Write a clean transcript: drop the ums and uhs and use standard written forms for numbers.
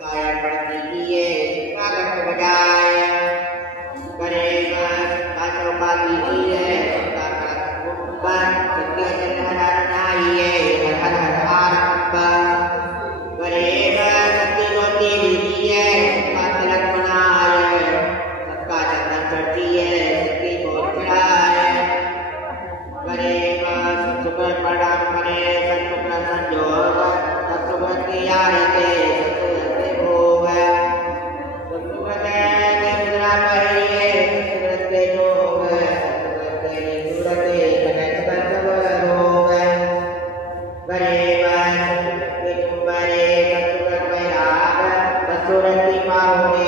गायन बढ़ती किए कागज बजाए करेगा काचों का कीजिए सत्य चंद्रनाइए हर हर आरंभ करेगा सत्य ज्योति दीजिए सबका तिलक बनाए सबका चंदन चढ़िए सबकी गोद चढ़ाए करेगा सत्सुख प्रणाम करे सत्सुख संजोग सत्सुख की आरती सत्सुख भोग सत्सुख के मुद्रा पहिए सत्सुख के जोग सत्सुख के सूरते कनक बंधव रोग करेगा सत्सुख के चुंबरे सत्सुख वैराग सत्सुख की पाहुने